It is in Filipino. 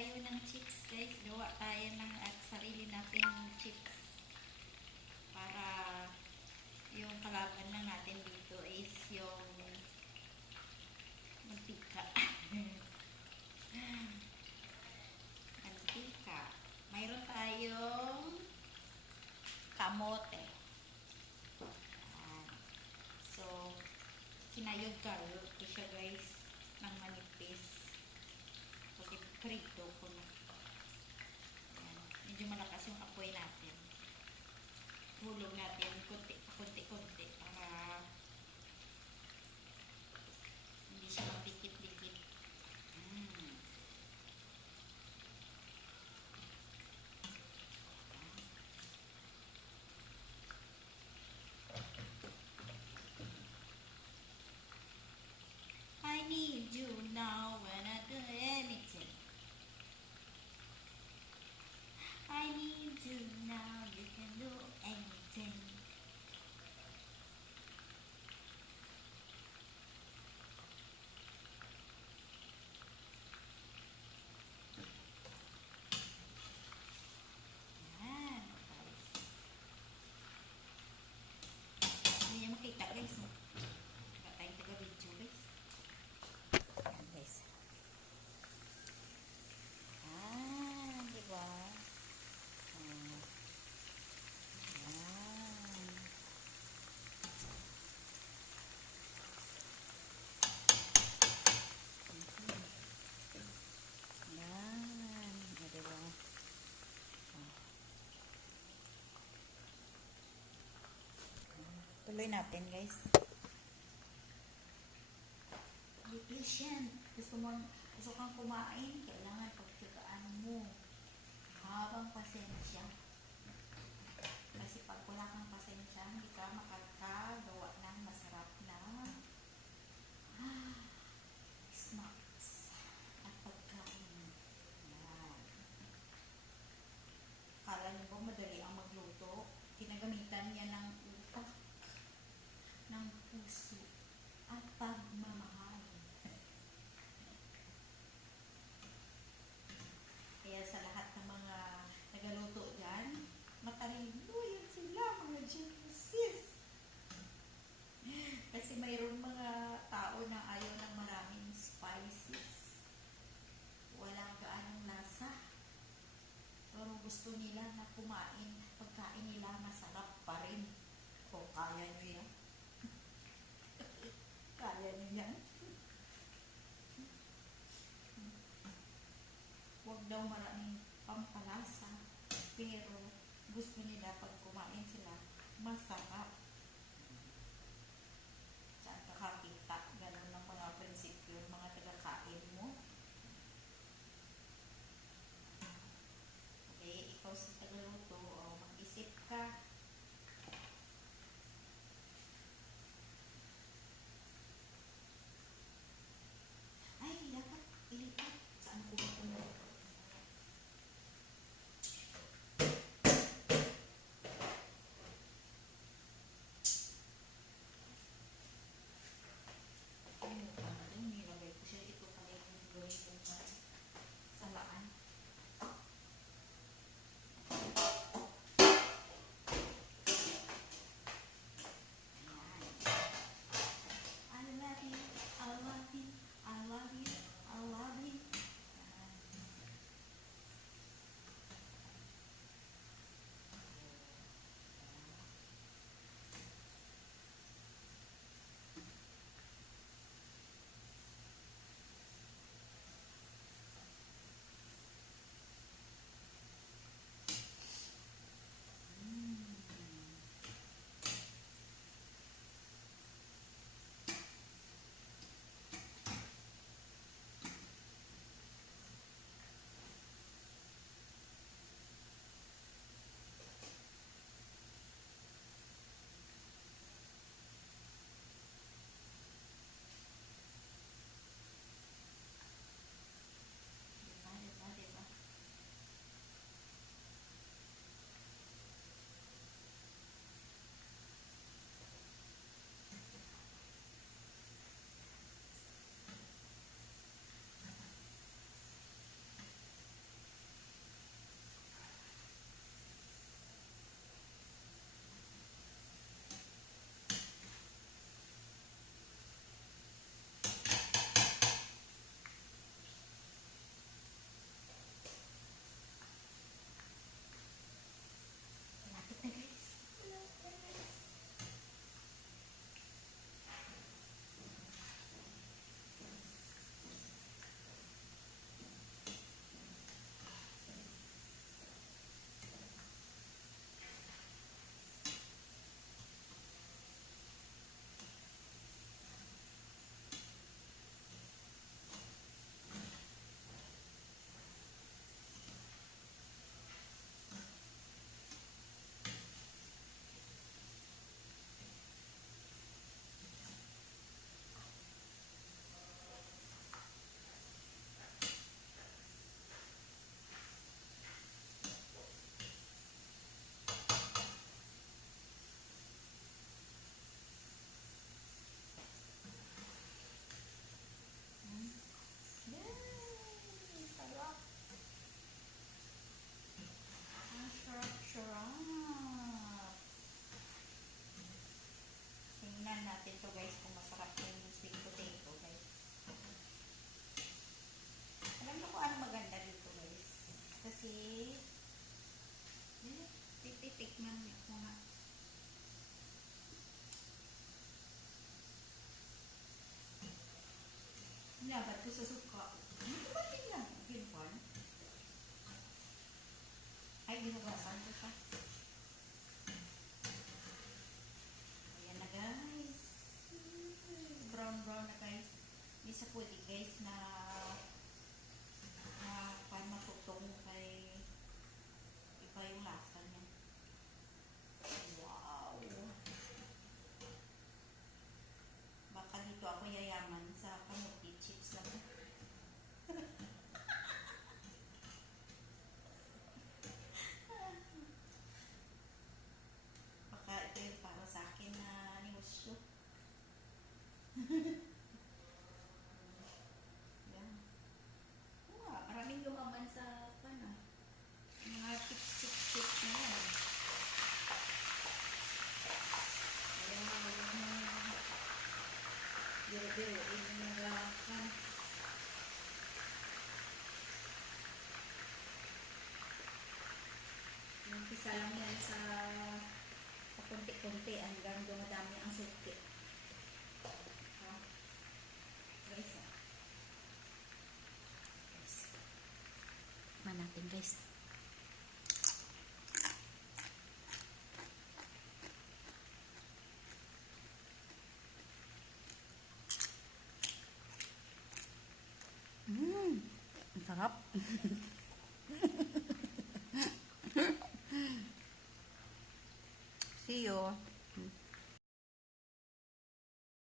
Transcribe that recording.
tayo ng chips guys. Gawa tayo ng at sarili nating chips. Para yung kalaban lang natin dito is yung mantika. Mantika. Mayroon tayong kamote. So, kinayod ko siya guys ng manipis. Kasi prito ko na. Ayan. Medyo malakas yung apoy natin. Hulog natin konti-konti para hindi siya magdikit-dikit. I need you now when I do anything. I need you now, you can do anything. Yan, guys. Hindi niya makita guys. Wala tayong taga-video guys. Yan guys. Diba? Yan. Yan. Diba? Tuloy natin guys. Be patient. Gusto kang kumain, kailangan pagtsagaan mo. Habang pasensya. Kasi pag wala kang pasensya, hindi ka makakagawa ng masarap na snacks at pagkain. Yan. Kala niyo ba madali ang magluto? Kinagamitan niya ng utak, ng puso, at pagmamahal. Kaya sa lahat ng mga nagaluto dyan, matalino yan sila, mga geniuses. Kasi mayroon mga tao na ayaw ng maraming spices. Walang gaanong lasa. Pero gusto nila na kumain, pagkain nila masarap pa rin. O kaya nyo yan? Kaya nyo yan? Huwag daw maraming pampalasa, pero gusto nila pag kumain sila, masarap. Saan ka kakita? Ganun ng mga prinsipyo, mga tagakain mo. Okay, ikaw sa tagaluto, o mag-isip ka. Ay, dapat ilipat. Saan ko ba kumuha? Nilagat ko sa suka. Ano ba tingnan? Ginpan? Ay, ginugasan ko siya. Ayan na guys. Brown na guys. Hindi sa pwede guys na pan matutong kay iba yung lasa niya. Wow! Baka dito ako yayaman sa kamuti chips lang. Baka ito yung para sa akin na negosyo. Yan. Wow, maraming lumaman sa mga chips na yan. Kaya huwag mo biro-biroin yung naglakan. Yung pisa lang yan sa pakunti-kunti hanggang dumadami ang suki. Guys, natin guys. Ang sarap. See you.